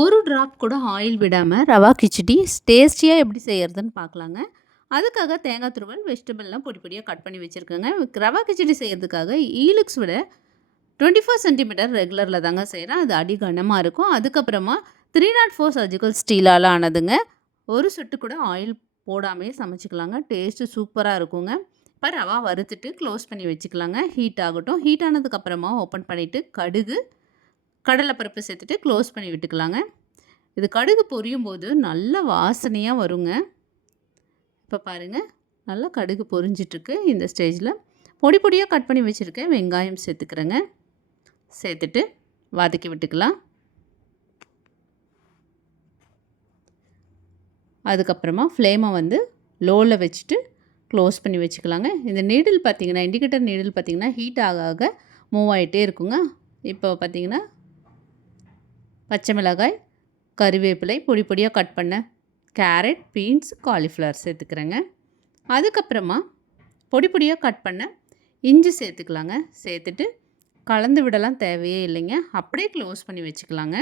ஒரு ட்ராப் கூட ஆயில் விடாமல் ரவா கிச்சடி டேஸ்டியாக எப்படி செய்யறதுன்னு பார்க்கலாங்க. அதுக்காக தேங்காய் துருவல் வெஜிடபிள்லாம் பொடி பொடியாக கட் பண்ணி வச்சுருக்கேங்க. ரவா கிச்சடி செய்கிறதுக்காக ஈலுக்ஸ் விட 24 சென்டிமீட்டர் ரெகுலரில் தாங்க செய்கிறேன். அது அடி கனமாக இருக்கும். அதுக்கப்புறமா 304 சர்ஜிக்கல் ஸ்டீலால் ஆனதுங்க. ஒரு சொட்டு கூட ஆயில் போடாமே சமைச்சிக்கலாங்க. டேஸ்ட்டு சூப்பராக இருக்குங்க. இப்போ ரவா வறுத்துட்டு க்ளோஸ் பண்ணி வச்சுக்கலாங்க. ஹீட் ஆகட்டும். ஹீட் ஆனதுக்கப்புறமா ஓப்பன் பண்ணிவிட்டு கடுகு கடலைப்பருப்பு சேர்த்துட்டு க்ளோஸ் பண்ணி விட்டுக்கலாங்க. இது கடுகு பொரியும் போது நல்ல வாசனையாக வருங்க. இப்போ பாருங்கள், நல்லா கடுகு பொரிஞ்சிட்ருக்கு. இந்த ஸ்டேஜில் பொடி பொடியாக கட் பண்ணி வச்சுருக்கேன் வெங்காயம் சேர்த்துக்கிறேங்க. சேர்த்துட்டு வதக்கி விட்டுக்கலாம். அதுக்கப்புறமா ஃப்ளேமை லோவில் வச்சுட்டு க்ளோஸ் பண்ணி வச்சுக்கலாங்க. இந்த நீடில் பார்த்திங்கன்னா, இண்டிகேட்டர் நீடில் பார்த்திங்கன்னா ஹீட் ஆக ஆக மூவ் ஆகிட்டே இருக்குங்க. இப்போ பார்த்திங்கன்னா பச்சை மிளகாய், கறிவேப்பிலை, பொடி பொடியாக கட் பண்ண கேரட், பீன்ஸ், காலிஃப்ளவர் சேர்த்துக்கிறேங்க. அதுக்கப்புறமா பொடி பொடியாக கட் பண்ண இஞ்சி சேர்த்துக்கலாங்க. சேர்த்துட்டு கலந்து விடலாம் தேவையே இல்லைங்க. அப்படியே க்ளோஸ் பண்ணி வச்சுக்கலாங்க.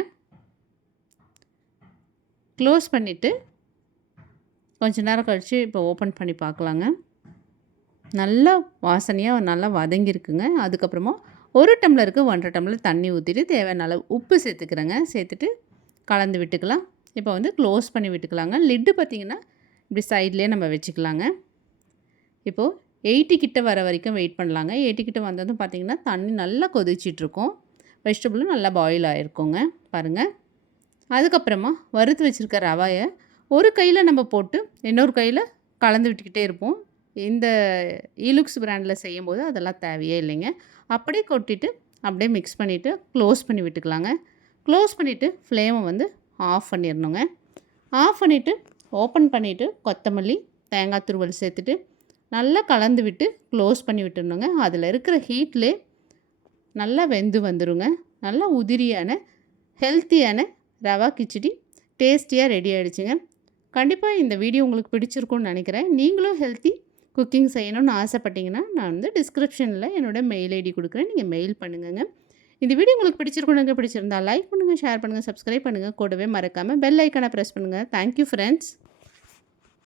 க்ளோஸ் பண்ணிவிட்டு கொஞ்ச நேரம் கழித்து இப்போ ஓப்பன் பண்ணி பார்க்கலாங்க. நல்லா வாசனையாக நல்லா வதங்கியிருக்குங்க. அதுக்கப்புறமா 1 டம்ளருக்கு 1.5 டம்ளர் தண்ணி ஊற்றிட்டு தேவையான அளவு உப்பு சேர்த்துக்கிறேங்க. சேர்த்துட்டு கலந்து விட்டுக்கலாம். இப்போ க்ளோஸ் பண்ணி விட்டுக்கலாங்க. லிட்டு பார்த்திங்கன்னா இப்படி சைட்லேயே நம்ம வச்சுக்கலாங்க. இப்போது 80 கிட்ட வர வரைக்கும் வெயிட் பண்ணலாங்க. 80 கிட்ட வந்ததும் பார்த்திங்கன்னா தண்ணி நல்லா கொதிச்சிட்ருக்கும். வெஜிடபிளும் நல்லா பாயில் ஆகிருக்குங்க பாருங்கள். அதுக்கப்புறமா வறுத்து வச்சுருக்க ரவாயை ஒரு கையில் நம்ம போட்டு இன்னொரு கையில் கலந்து விட்டுக்கிட்டே இருப்போம். இந்த ஈலுக்ஸ் பிராண்டில் செய்யும்போது அதெல்லாம் தேவையே இல்லைங்க. அப்படியே கொட்டிட்டு அப்படியே மிக்ஸ் பண்ணிவிட்டு க்ளோஸ் பண்ணி விட்டுக்கலாங்க. க்ளோஸ் பண்ணிவிட்டு ஃப்ளேமை ஆஃப் பண்ணிடணுங்க. ஆஃப் பண்ணிவிட்டு ஓப்பன் பண்ணிவிட்டு கொத்தமல்லி, தேங்காய் துருவல் சேர்த்துட்டு நல்லா கலந்து விட்டு க்ளோஸ் பண்ணி விட்டுடணுங்க. அதில் இருக்கிற ஹீட்லே நல்லா வெந்து வந்துடுங்க. நல்லா உதிரியான ஹெல்த்தியான ரவா கிச்சடி டேஸ்டியாக ரெடி ஆகிடுச்சுங்க. கண்டிப்பாக இந்த வீடியோ உங்களுக்கு பிடிச்சிருக்குன்னு நினைக்கிறேன். நீங்களும் ஹெல்த்தி குக்கிங் செய்யணும்னு ஆசைப்பட்டீங்கன்னா நான் டிஸ்கிரிப்ஷனில் என்னோடய மெயில் ஐடி கொடுக்குறேன். நீங்கள் மெயில் பண்ணுங்கங்க. இந்த வீடியோ உங்களுக்கு பிடிச்சிருக்கணுங்க. பிடிச்சிருந்தா லைக் பண்ணுங்கள், ஷேர் பண்ணுங்கள், சப்ஸ்கிரைப் பண்ணுங்கள். கூடவே மறக்காமல் பெல் ஐக்கானை ப்ரெஸ் பண்ணுங்கள். Thank you friends.